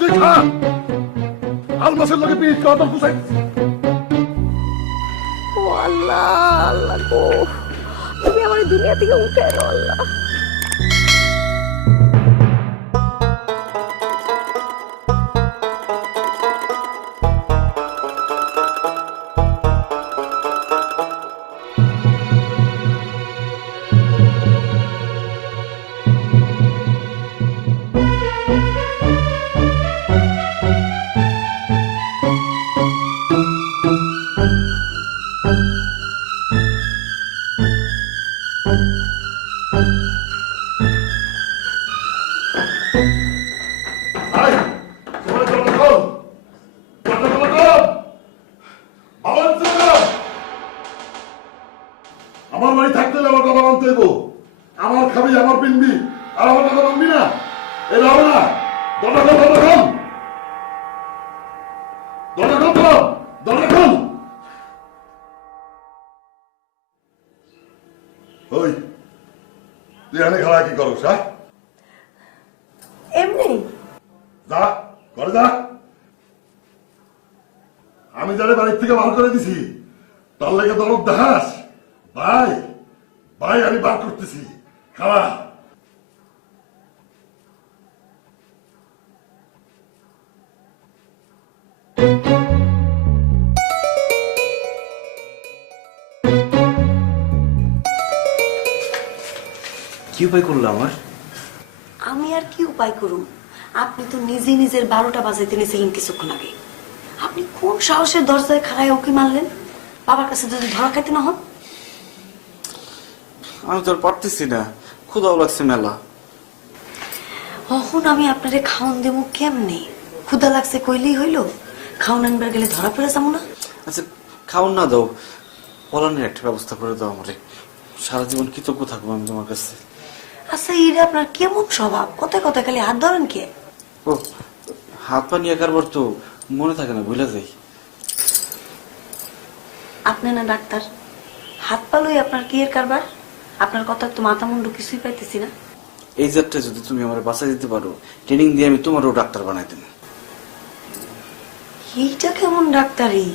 তুই খা আলমাসের লোকে পিঠ খাওয়া তোর কুসাই ও আল্লাহ আল্লাহ গো, তুমি আমার দুনিয়া থেকে উঠে এলো আল্লাহ। আমার বাড়ি থাকতে হলে আমার কথা মানতে হইব। আমার খাবি, আমার পিনবি, আর আমার কথা মানবি না, এটা হবে না। দরজা খোল, দরজা খোল, দরজা খোল তো, দরজা খোল। ওই তুই এখানে খেলা কি করস? হ্যাঁ, এমনি যা ঘরে যা। আমি যারে বাড়ির থেকে বার করে দিছি তার লেগে দরদ দেখাস? ভাই ভাই আমি বার করতেছি, খাওয়া। কি উপায় করলো আমার? আমি আর কি উপায় করুম? আপনি তো নিজে নিজের 12টা বাজাইতে নিয়েছিলেন কিছুক্ষণ আগে। আপনি কোন সাহসের দরজায় খাড়ায় উকি মারলেন? বাবার কাছে যদি ধরা খাইতে না হন। আমি তো আর পারতেছি না, ক্ষুধাও লাগছে মেলা। কখন আমি আপনারে খাওন দেবো কেমনে? ক্ষুধা লাগছে কইলেই হইল? খাওন আনবার গেলে ধরা পড়ে যাবো না? আচ্ছা খাওন না দাও, পলানের একটা ব্যবস্থা করে দাও আমারে। সারা জীবন কৃতজ্ঞ থাকবো আমি তোমার কাছে। আচ্ছা এটা আপনার কেমন স্বভাব? কথায় কথায় খালি হাত ধরেন কে? ও হাত পা নিয়ে কারবার তো মনে থাকে না, ভুলে যাই। আপনি না ডাক্তার, হাত পা লই আপনার কি এর কারবার? আপনার কথা তো মাথা মুন্ডু কিছুই পাইতেছি না। এই যাত্রা যদি তুমি আমার বাঁচাই দিতে পারো, ট্রেনিং দিয়ে আমি তোমারও ডাক্তার বানাই দেব। এইটা কেমন ডাক্তারি?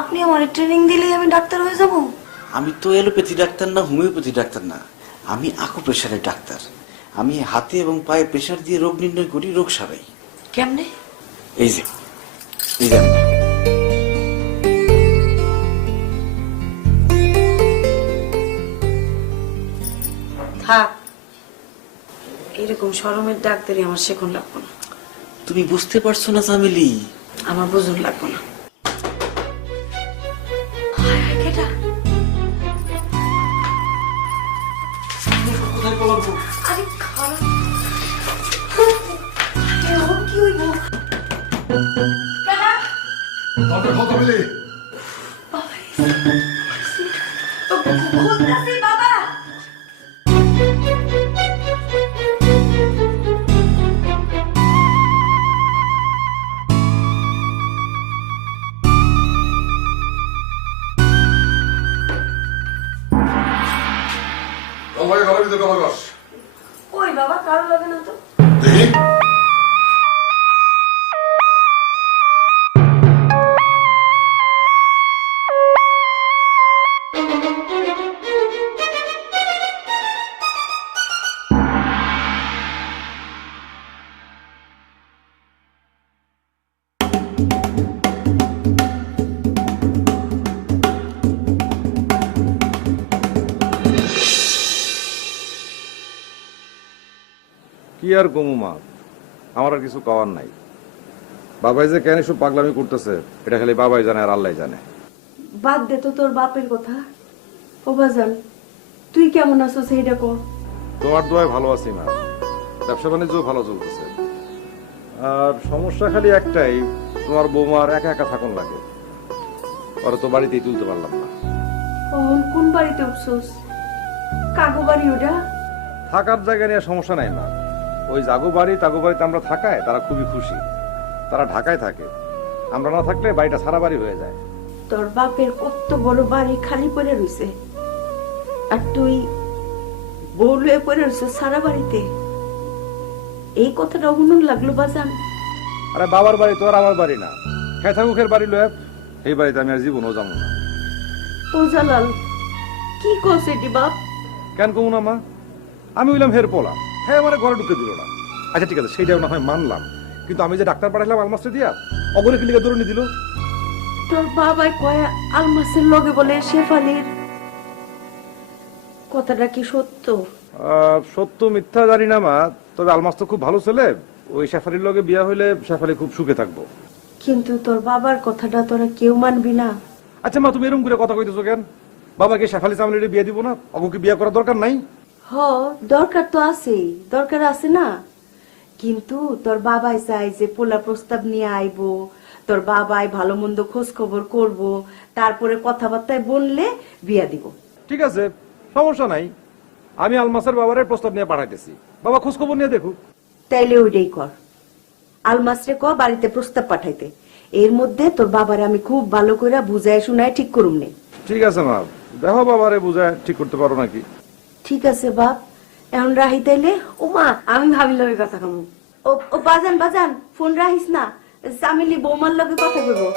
আপনি আমার ট্রেনিং দিলেই আমি ডাক্তার হয়ে যাব? আমি তো এলোপ্যাথি ডাক্তার না, হোমিওপ্যাথি ডাক্তার না, আমি আকুপ্রেশারের ডাক্তার। আমি হাতে এবং পায়ে প্রেশার দিয়ে রোগ নির্ণয় করি, রোগ সারাই। কেমনে? এই যে এই যে থাক, এরকম শরমের ডাক্তারি আমার শেখন লাগবো না। তুমি বুঝতে পারছো না চামেলি? আমার বুঝুন লাগবো না। কেটা? আরে খারাপ কি হইব? দরজা খোল চামেলি। বাবা তোমাকে ঘরের ভিতরে কথা কস। ওই বাবা কারো লাগে না তো। দেখি কি আর কমু মা, আমার আর কিছু কওয়ার নাই। বাবাই যে কেন এসব পাগলামি করতেছে এটা খালি বাবাই জানে আর আল্লাহ জানে। বাদ দে তো তোর বাপের কথা। ও বাজান, তুই কেমন আছো সেইটা কো। তোমার দোয়ায় ভালো আছি মা, ব্যবসা বাণিজ্য ভালো চলতেছে। আর সমস্যা খালি একটাই, তোমার বৌমার একা একা থাকুন লাগে, ওরা তো বাড়িতেই তুলতে পারলাম না। কখন কোন বাড়িতে উঠছোস? কাগো বাড়ি ওটা? থাকার জায়গা নিয়ে সমস্যা নাই মা, ওই জাগো বাড়িতে আমরা থাকায় তারা খুবই খুশি। তারা ঢাকায় থাকে, আমরা না থাকলে বাড়িটা সারা বাড়ি হয়ে যায়। তোর বাপের কত বড় বাড়ি খালি পড়ে রইছে, আর তুই বউ লয়ে পড়ে রইছিস সারা বাড়িতে। এই কথাটা অমন লাগলো বাজান। আরে বাবার বাড়ি তো আর আমার বাড়ি না, খেয়ে থাকুকের বাড়ি লয়ে এই বাড়িতে আমি আর জীবনও যাবো না। ও জালাল কি করছে এটি বাপ? কেন কমু না মা? আমি হইলাম হের পোলা, হ্যাঁ আমার ঘরে ঢুকে দিল না। আচ্ছা ঠিক আছে, সেইটাও না হয় মানলাম, কিন্তু আমি যে ডাক্তার পাঠাইলাম আলমাসে দিয়া অগরে কিলিকে দৌড়ে দিল। তোর বাবাই কয় আলমাসের লগে বলে শেফালির, কথাটা কি সত্য? সত্য মিথ্যা জানি না মা, তবে আলমাস তো খুব ভালো ছেলে, ওই শেফালির লগে বিয়া হইলে শেফালি খুব সুখে থাকবো। কিন্তু তোর বাবার কথাটা তোরা কেউ মানবি না। আচ্ছা মা, তুমি এরকম করে কথা কইতেছো কেন? বাবাকে শেফালি চামলিরে বিয়ে দিব না? অগকে বিয়ে করার দরকার নাই? হ, দরকার তো আছে, দরকার আছে না, কিন্তু তোর বাবাই চাই যে পোলা প্রস্তাব নিয়ে আইবো, তোর বাবাই ভালো মন্দ খোঁজ খবর করবো, তারপরে কথাবার্তায় বললে বিয়া দিব। ঠিক আছে, সমস্যা নাই, আমি আলমাসের বাবারে প্রস্তাব নিয়ে পাঠাইতেছি, বাবা খোঁজ খবর নিয়ে দেখুক। তাইলে ওইটাই কর, আলমাসরে ক বাড়িতে প্রস্তাব পাঠাইতে, এর মধ্যে তোর বাবারে আমি খুব ভালো করে বুঝায় শুনায় ঠিক করুম নে। ঠিক আছে মা, দেখো বাবারে বুঝায় ঠিক করতে পারো নাকি। ঠিক আছে বাপ, এখন রাহি তাইলে। ওমা আমি ভাবিল ওই কথা কম। ও বাজান বাজান, ফোন রাখিস না, চামেলি বৌমার লগে কথা বলবো।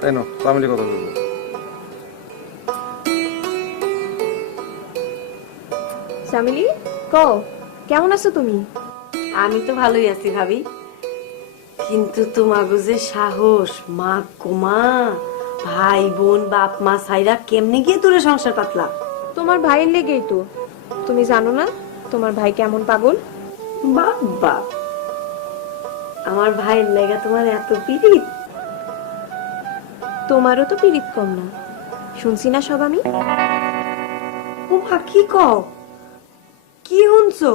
তাই না, চামেলি কথা বলবো। চামেলি, ক কেমন আছো তুমি? আমি তো ভালোই আছি ভাবি, কিন্তু তোমাগো যে সাহস, মা কুমা ভাই বোন বাপ মা সাইরা কেমনে গিয়ে দূরে সংসার পাতলা? তোমার ভাইয়ের লেগেই তো। তুমি জানো না তোমার ভাই কেমন পাগল? বাবা, আমার ভাইয়ের লেগা তোমার এত পিরিত? তোমারও তো পিরিত কম না, শুনছি না সব আমি। ওমা কি কও, কি শুনছো?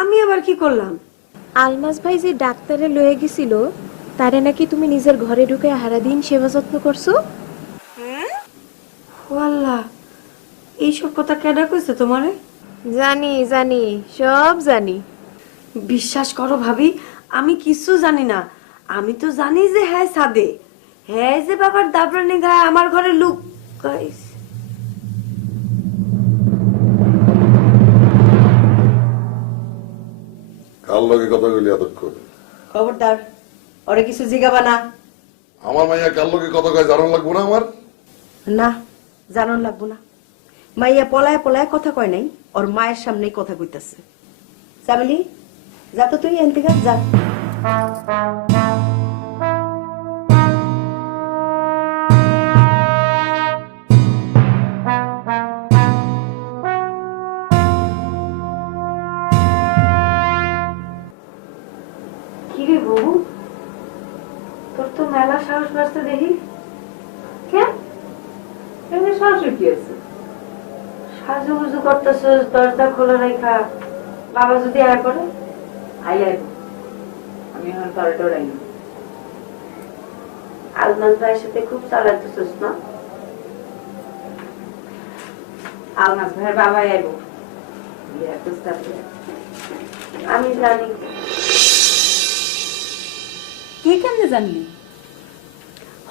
আমি আবার কি করলাম? আলমাস ভাই যে ডাক্তারে লয়ে গেছিল, তারে নাকি তুমি নিজের ঘরে ঢুকে সারাদিন সেবা যত্ন করছো। ও আল্লাহ, এইসব কথা কেডা কইছে তোমারে? জানি জানি, সব জানি। বিশ্বাস করো ভাবি, আমি কিছু জানি না। আমি তো জানি যে হ্যাঁ সাদে, হ্যাঁ যে বাবার দাবরানি গায়ে আমার ঘরে লুক গাইস। কার লগে কথা কইলি এতক্ষণ? খবরদার, ওরে কিছু জিগাবা না। আমার মাইয়া কার লগে কথা কয় জানান লাগবো না আমার? না, জানান লাগবো না। মাইয়া পলায় পলায় কথা কয় নাই, ওর মায়ের সামনেই কথা কইতাছে। চামেলি, যা তো তুই এনতে যা। কিরে বাবু, তোর তো মেলা সাহস বাঁচতে দেখি। কেন এমনি সাহসের কি আছে? সাজুগুজু করতেছিস, দরজা খোলা রাখা। বাবা যদি আয় করে? আইলাই, আমি এখন ঘরে রাই না। আলমাস ভাইয়ের সাথে খুব চালাতেছিস না? আলমাস ভাইয়ের বাবা আইব, আমি জানি। তুই কেমনে জানলি?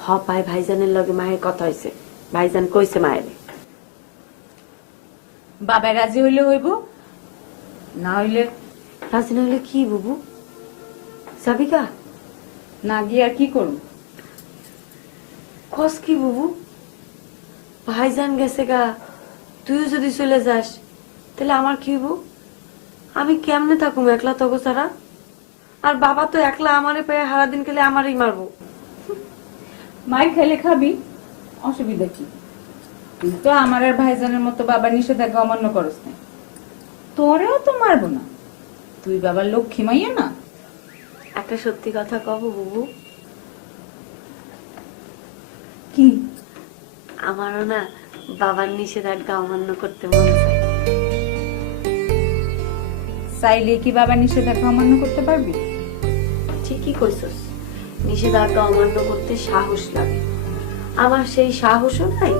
হপায় ভাইজানের লগে মায়ের কথা হয়েছে, ভাইজান কইছে মায়ের। বাবা রাজি হইলে হইব, না হইলে রাজি না হইলে কি বুবু? যাবিকা? না গিয়ে আর কি করব? কস কি বুবু? ভাইজান গেছে গা, তুইও যদি চলে যাস তাহলে আমার কি হইব? আমি কেমনে থাকুম একলা তগো ছাড়া? আর বাবা তো একলা আমারে পেয়ে হারা দিন গেলে আমারই মারবো। মাই খেলে খাবি, অসুবিধা কি? তুই তো আমার আর ভাইজানের মতো বাবার নিষেধাজ্ঞা অমান্য করস না। তোরেও তো মারবো না, তুই বাবার লক্ষ্মী মাইয়া না। একটা সত্যি কথা কব বুবু? কি? আমারও না বাবার নিষেধাজ্ঞা অমান্য করতে মন চায়। চাইলে কি বাবার নিষেধাজ্ঞা অমান্য করতে পারবি? ঠিকই কইছস, নিষেধাজ্ঞা অমান্য করতে সাহস লাগে। আমার সেই সাহসও নাই,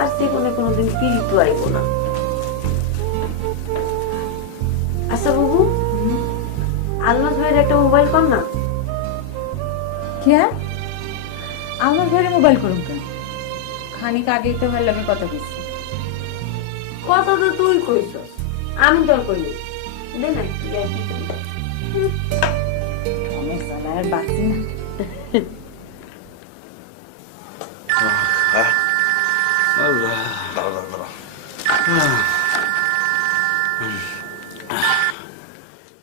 আর জীবনে কোনোদিন পীড়িত আইব না। আচ্ছা বাবু, আলমাস ভাইয়ের একটা মোবাইল কর না। কে? আমার ঘরে মোবাইল করুন কেন? খানিক আগেই তো ভালো লাগে কথা বলছি। কথা তো তুই কইছস, আমি তোর কইনি। দে না, তুই আর কি করবি? আমি চালায় আর বাঁচি না। দাঁড়া দাঁড়া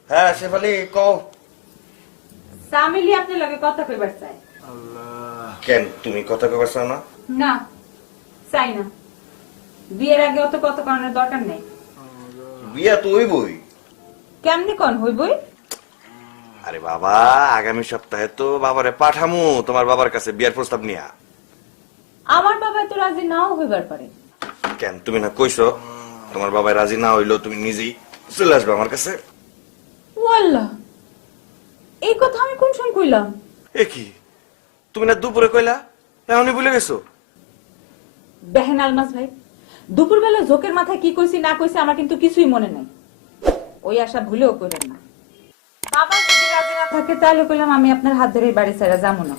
হ্যাঁ শেফালি কও। সামিলি আপনার লগে কথা কইবার চাই। কেন তুমি কথা কবার চাও না? না, চাই না। বিয়ের আগে অত কথা করানোর দরকার নেই। বিয়া তো হইবই। কেমনি কোন হইবই? আরে বাবা, আগামী সপ্তাহে তো বাবারে পাঠামু তোমার বাবার কাছে বিয়ার প্রস্তাব নিয়া। আমার বাবা তো রাজি নাও হইবার পারে। কেন তুমি না কইছো তোমার বাবা রাজি না হইলো তুমি নিজেই চলে আসবে আমার কাছে? ওয়াল্লাহ, এই কথা আমি কোন সময় কইলাম? এ কি তুমি না দুপুরে কইলা, এখনই ভুলে গেছো? বেহেন আলমাস ভাই, দুপুরবেলা ঝোঁকের মাথায় কি কইছি না কইছি আমার কিন্তু কিছুই মনে নাই। ওই আশা ভুলেও করেন না। বাবা যদি রাজি না থাকে তাহলে কইলাম আমি আপনার হাত ধরে বাড়ি ছেড়ে যাবো না।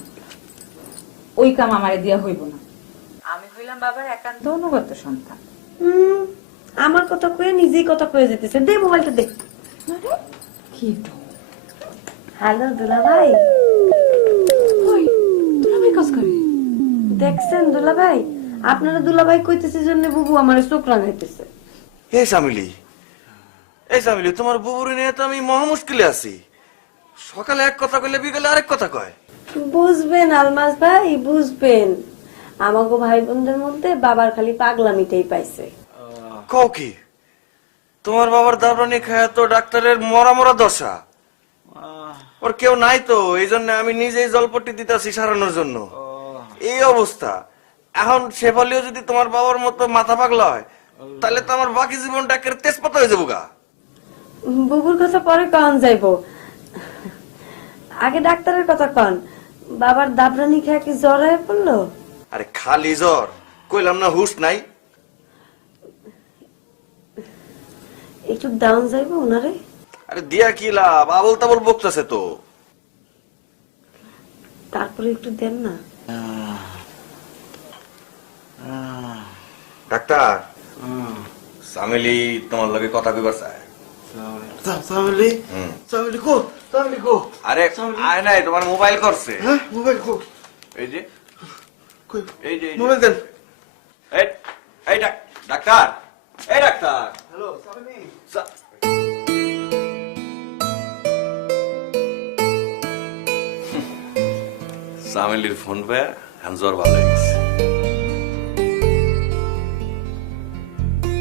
ওই কাম আমারে দিয়া হইব না। আমি হইলাম বাবার একান্ত অনুগত সন্তান। আমার কথা কয়ে নিজেই কথা কয়ে যেতেছে। দে মোবাইলটা দে। আরে কি তো হ্যালো দুলা ভাই। ওই তুমি কাজ করে দেখছেন দুলা ভাই, আপনারা দুলা ভাই কইতেছে জন্য বুবু আমারে চোখ রাঙাইতেছে। এই সামিলি, এই সামিলি, তোমার বুবুরি নিয়ে তো আমি মহা মুশকিলে আছি। সকালে এক কথা কইলে বিকেলে আরেক কথা কয়। বুঝবেন আলমাস ভাই, বুঝবেন। আমাগো ভাই বোনদের মধ্যে বাবার খালি পাগলামিটাই পাইছে। কও কি তোমার বাবার দাবরানি খায় তো ডাক্তারের মরা মরা দশা। ওর কেউ নাই তো, এই জন্য আমি নিজেই জলপট্টি দিতেছি সারানোর জন্য। এই অবস্থা। এখন শেফালিও যদি তোমার বাবার মতো মাথা পাগলা হয় তাহলে তো আমার বাকি জীবনটা একেবারে তেজপাতা হয়ে যাবো গা। বুবুর কথা পরে কন যাইবো, আগে ডাক্তারের কথা কন। বাবার দাবরানি খেয়ে কি জ্বর হয়ে পড়লো? আরে খালি জ্বর কইলাম না, হুশ নাই। একটু ডাউন যাইবো ওনারে। আরে দিয়া কি লাভ, আবল তাবল বকতেছে তো। তারপরে একটু দেন না। ডাক্তার, সামিলি তোমার লগে কথা কইবার চায়। সামিলি, সামিলি কো, সামিলি কো। আরে আয় নাই, তোমার মোবাইল করছে। হ্যাঁ, মোবাইল কো। এই যে কই, এই যে মোবাইল দেন। এই এই ডাক্তার, এই ডাক্তার। হ্যালো সামিলি। সামিলির ফোন পেয়ে জ্বর ভালো হয়ে গেছে।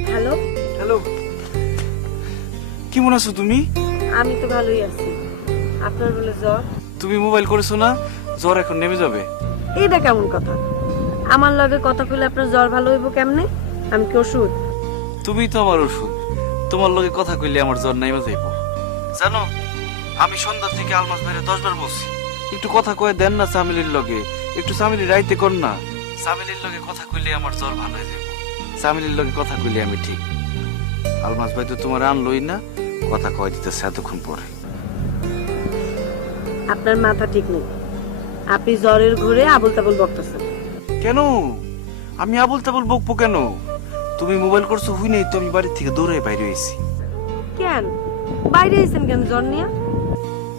হ্যালো, হ্যালো, কেমন আছো তুমি? আমি তো ভালোই আছি। আপনার বলে জ্বর? তুমি মোবাইল করেছো না, জ্বর এখন নেমে যাবে। এইটা কেমন কথা? আমার লগে কথা কইলে আপনার জ্বর ভালো হইব কেমনে? আমি কি ওষুধ? তুমি তো আমার ওষুধ। তোমার লগে কথা কইলে আমার জ্বর নেমে যাইব। জানো, আমি সন্ধ্যা থেকে আলমাস ভাইরে 10 বার বলছি একটু কথা কয়ে দেন না সামিলির লগে, একটু সামিলি রাইতে কর না। সামিলির লগে কথা কইলে আমার জ্বর ভালো হয়ে যাবে। সামিলির লগে কথা কইলে আমি ঠিক। আলমাস ভাই তো তোমার আনলই না, কথা কয় দিতেছে এতক্ষণ পরে। আপনার মাথা ঠিক নেই। আপনি জ্বরের ঘুরে আবল তাবল বকতেছেন। কেন আমি আবল তাবল বকবো কেন? তুমি মোবাইল করছো হুই নেই তো আমি বাড়ি থেকে দৌড়ে বাইরে হয়েছি। কেন বাইরে আইছেন কেন জ্বর নিয়ে?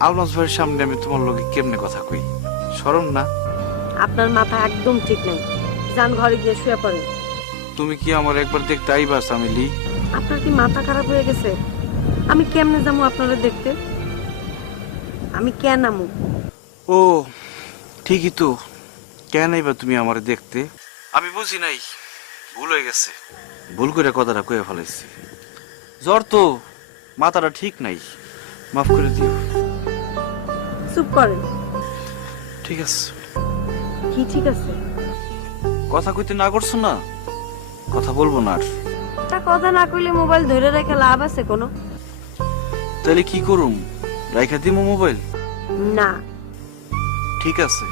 আলমাস ভাইয়ের সামনে আমি তোমার লগে কেমনে কথা কই, শরম না? আপনার মাথা একদম ঠিক নেই। যান ঘরে গিয়ে শুয়ে পড়েন। তুমি কি আমার একবার দেখতে আইবা সামিলি? আপনার কি মাথা খারাপ হয়ে গেছে? আমি কেমনে যাবো আপনারা দেখতে? আমি কেন আমু? ও ঠিকই তো, কেন আইবা তুমি আমার দেখতে? আমি বুঝি নাই, ভুল হয়ে গেছে। ভুল করে কথাটা কয়ে ফেলাইছি। জ্বর তো, মাথাটা ঠিক নাই, মাফ করে দিও। চুপ করেন। ঠিক আছে। কি ঠিক আছে? কথা কইতে না করছো না, কথা বলবো না আর। তা কথা না কইলে মোবাইল ধরে রেখে লাভ আছে কোনো? তাহলে কি করুম, রাইখা দিমু মোবাইল? না। ঠিক আছে।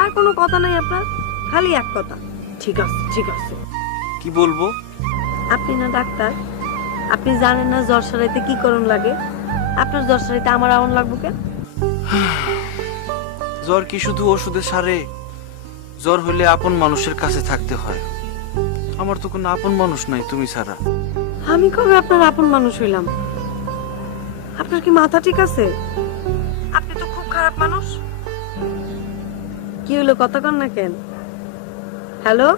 আর কোনো কথা নাই আপনার? খালি এক কথা, ঠিক আছে ঠিক আছে। কি বলবো? আপনি না ডাক্তার, আপনি জানেন না জ্বর সারাইতে কি করণ লাগে? আপনার জ্বর সারাইতে আমার আমন লাগবো কেন? জ্বর কি শুধু ওষুধে সারে? জ্বর হলে আপন মানুষের কাছে থাকতে হয়। আমার তো কোনো আপন মানুষ নাই তুমি ছাড়া। আমি কবে আপনার আপন মানুষ হইলাম? আপনার কি মাথা ঠিক আছে? আপনি তো খুব খারাপ মানুষ। কি হলো, কথা কন না কেন? হ্যালো,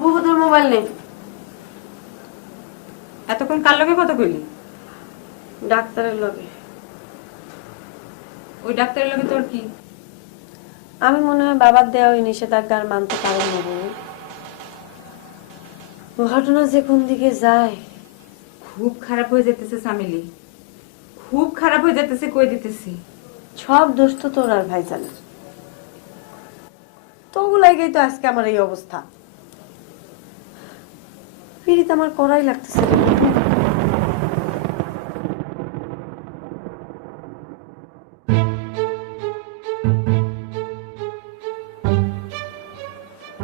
বুবু তোর মোবাইল নেই। এতক্ষণ কার লগে কথা কইলি? ডাক্তারের লগে। ওই ডাক্তারের লগে তোর কি? আমি মনে হয় বাবার দেওয়া ওই নিষেধাজ্ঞা আর মানতে পারবো না বউ। ঘটনা যে কোন দিকে যায়। খুব খারাপ হয়ে যেতেছে সামিলি, খুব খারাপ হয়ে যেতেছে, কই দিতেছি। সব দোষ তো তোর আর ভাইজানের। তোগুলাই গেই তো আজকে আমার এই অবস্থা। পিড়িত আমার করাই লাগতেছে।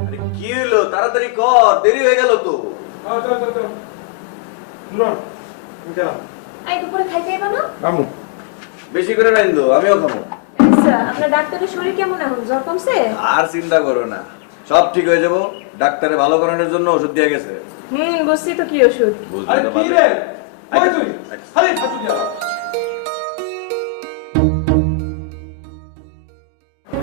আরে কি হলো, তাড়াতাড়ি কর, দেরি হয়ে গেল তো। এই দুপুরে খাইতে আইবা না? আমু বেশি করে রাইন দো, আমিও খাবো। আচ্ছা, আপনার ডাক্তারের শরীর কেমন এখন? জ্বর কমছে? আর চিন্তা করো না, সব ঠিক হয়ে যাবো। ডাক্তারে ভালো করানোর জন্য ওষুধ দিয়ে গেছে। বুঝছি তো, কি ওষুধ? বুঝলি তো পারবে।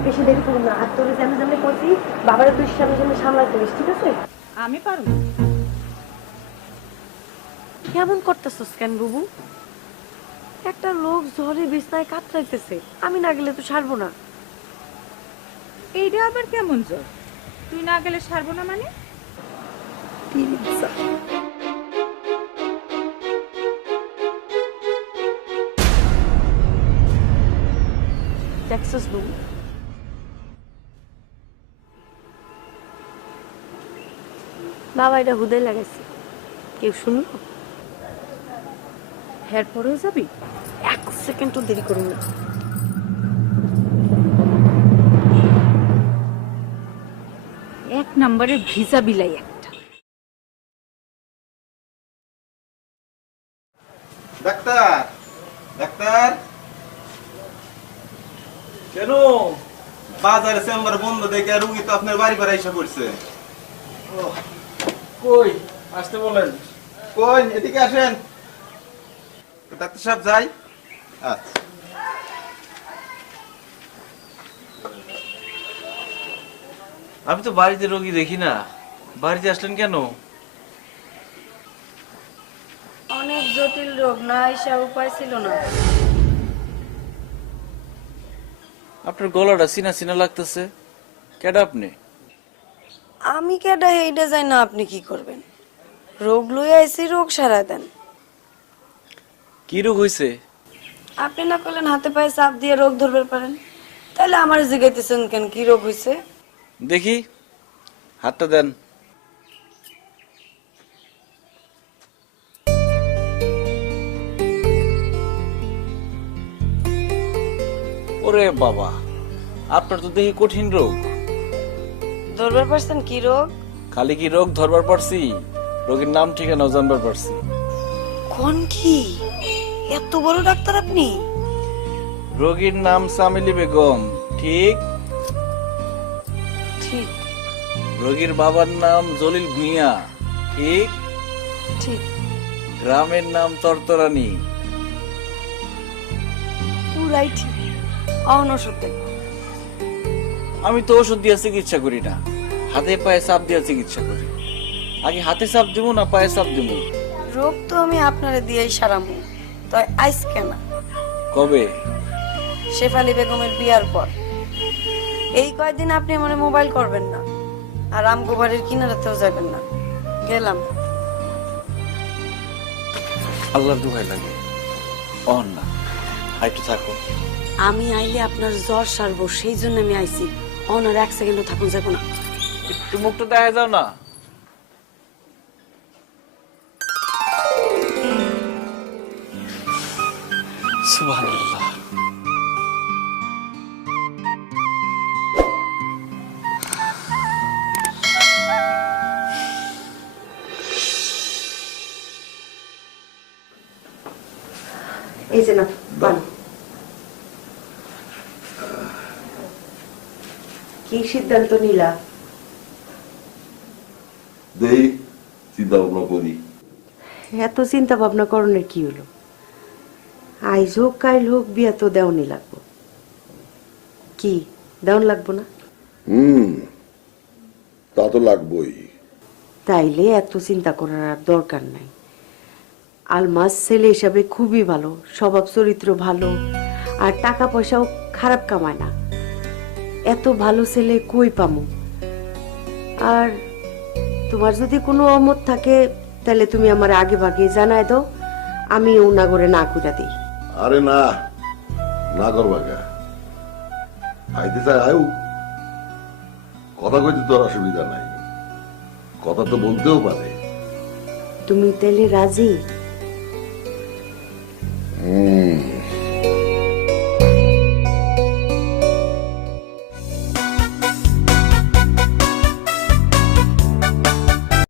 বেশি দেরি করুন না। আর তোর যেমন যেমন কইছি বাবার তুই সামনে সামনে সামলাইতে পারিস, ঠিক আছে? আমি পারবো। কেমন করতেছস কেন বুবু? একটা লোক ঝড়ে বিছনায় কাতরাইতেছে, আমি না গেলে তো ছাড়বো না। এইটা আবার কেমন জ্বর? তুই না গেলে সারবো না মানে? দেখছস বুবু, বাবা এটা হুদে লাগাইছে, কেউ শুনলো? হের পরেও যাবি? 1 সেকেন্ডও দেরি করুন না। এক নম্বরের ভিজা বিলাই একটা। ডাক্তার, ডাক্তার, কেন বাজারে চেম্বার বন্ধ দেখে রুগী তো আপনার বাড়ি বাড়ি এসে পড়ছে। কই আসতে বলেন। কই এদিকে আসেন। ডাক্তার সাহেব যাই। আচ্ছা, আমি তো বাড়িতে রোগী দেখি না, বাড়িতে আসলেন কেন? অনেক জটিল রোগ, না এসে উপায় ছিল না। আপনার গলাটা চিনা চিনা লাগতেছে, কেডা আপনি? আমি কেডা এইটা যাই না, আপনি কি করবেন? রোগ লই আইছি, রোগ সারা দেন। কি রোগ হইছে? আপনি না করলেন হাতে পায়ে চাপ দিয়ে রোগ ধরবে পারেন, তাহলে আমার জিগাইতেছেন কেন কি রোগ হইছে? দেখি হাতটা দেন। ওরে বাবা, আপনার তো দেখি কঠিন রোগ। ধরবার পারছেন কি রোগ? খালি কি রোগ ধরবার পারছি, রোগীর নাম ঠিকানাও জানবার পারছি। কোন কি এত বড় ডাক্তার আপনি? রোগীর নাম সামিলি বেগম, ঠিক? ঠিক রোগীর বাবার নাম জলিল ভুঁইয়া, ঠিক? ঠিক গ্রামের নাম তরতরানি। পুরাই ঠিক। ওষুধ দেন। আমি তো ওষুধ দিয়ে চিকিৎসা করি না, হাতে পায়ে চাপ দিয়ে চিকিৎসা করি। আগে হাতে চাপ দিব না পায়ে চাপ দিব? রোগ তো আমি আপনারে দিয়েই সারামু, তাই আইস কেন? কবে? শেফালি বেগমের বিয়ার পর। এই কয়েকদিন আপনি আমার মোবাইল করবেন না, আর আমগো বাড়ির কিনারাতেও যাবেন না। গেলাম। আল্লাহর দোহাই লাগে, অন না, একটু থাকো। আমি আইলে আপনার জ্বর সারবো, সেই জন্য আমি আইছি। অনার 1 সেকেন্ডও থাকুন যাবো না। একটু মুখটা দেখা যাও না। সুবহানাল্লাহ। এই যে না পান। কি সিদ্ধান্ত নিলা? দেই চিন্তা ভাবনা করি। এত চিন্তা ভাবনা করণের কি হলো? আইজ হোক কাইল হোক বিয়া তো দেওয়ানি লাগবো। কি দেওয়ান লাগবো না? তা তো লাগবই। তাইলে এত চিন্তা করার আর দরকার নাই। আলমাস ছেলে হিসাবে খুবই ভালো, স্বভাব চরিত্র ভালো, আর টাকা পয়সাও খারাপ কামায় না। এত ভালো ছেলে কই পামু? আর তোমার যদি কোনো অমত থাকে তাহলে তুমি আমার আগে ভাগে জানায় দাও, আমি ও নাগরে না কইরা দিই। আরে না, না করবা কে? আইতে চাই আয়ু, কথা কইতে তোর অসুবিধা নাই, কথা তো বলতেও পারে। তুমি তাইলে রাজি?